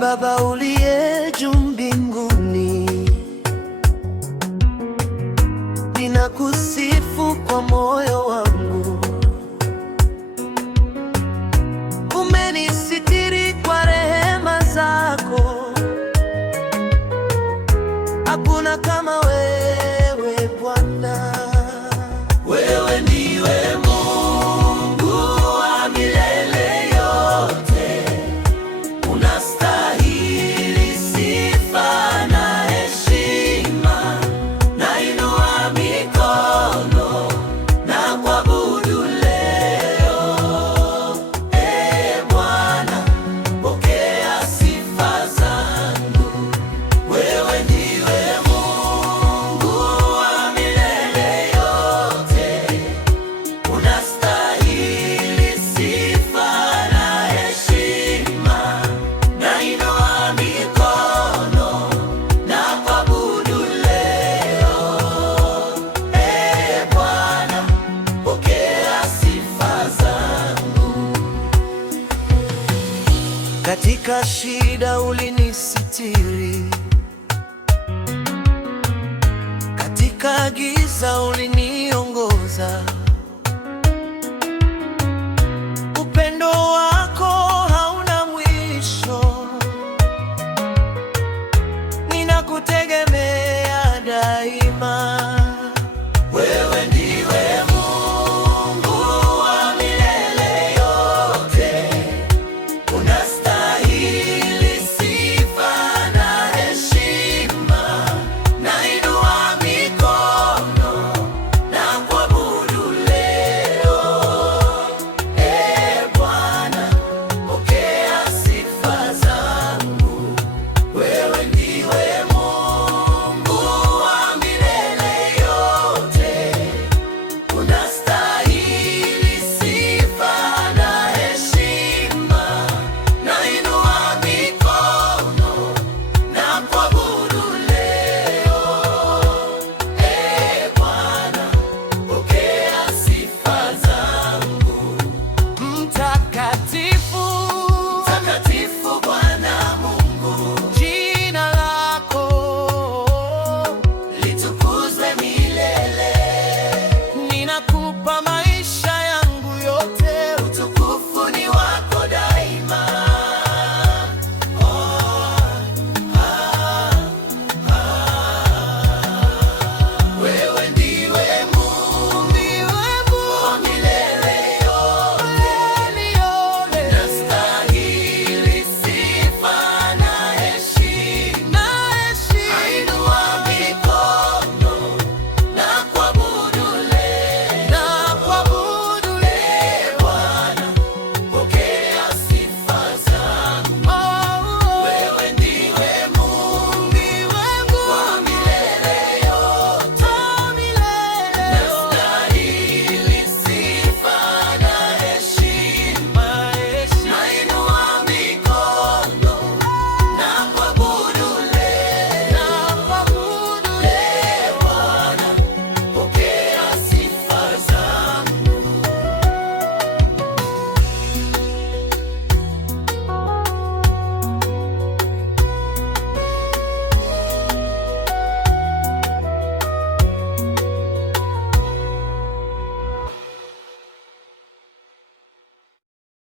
Baba uliye juu mbinguni, ninakusifu kwa moyo wangu. Umenisitiri kwa rehema zako, hakuna kama wewe Bwana. Wewe ndiwe Mungu wa milele yote, unastahili sifa na heshima. Nainua mikono na kuabudu leo. Bwana, pokea sifa zangu. Wewe ndiwe Mungu wa milele yote, unastahili sifa na heshima. Nainua mikono na kuabudu leo. Bwana, pokea sifa zangu. Katika shida ulinisitiri, katika giza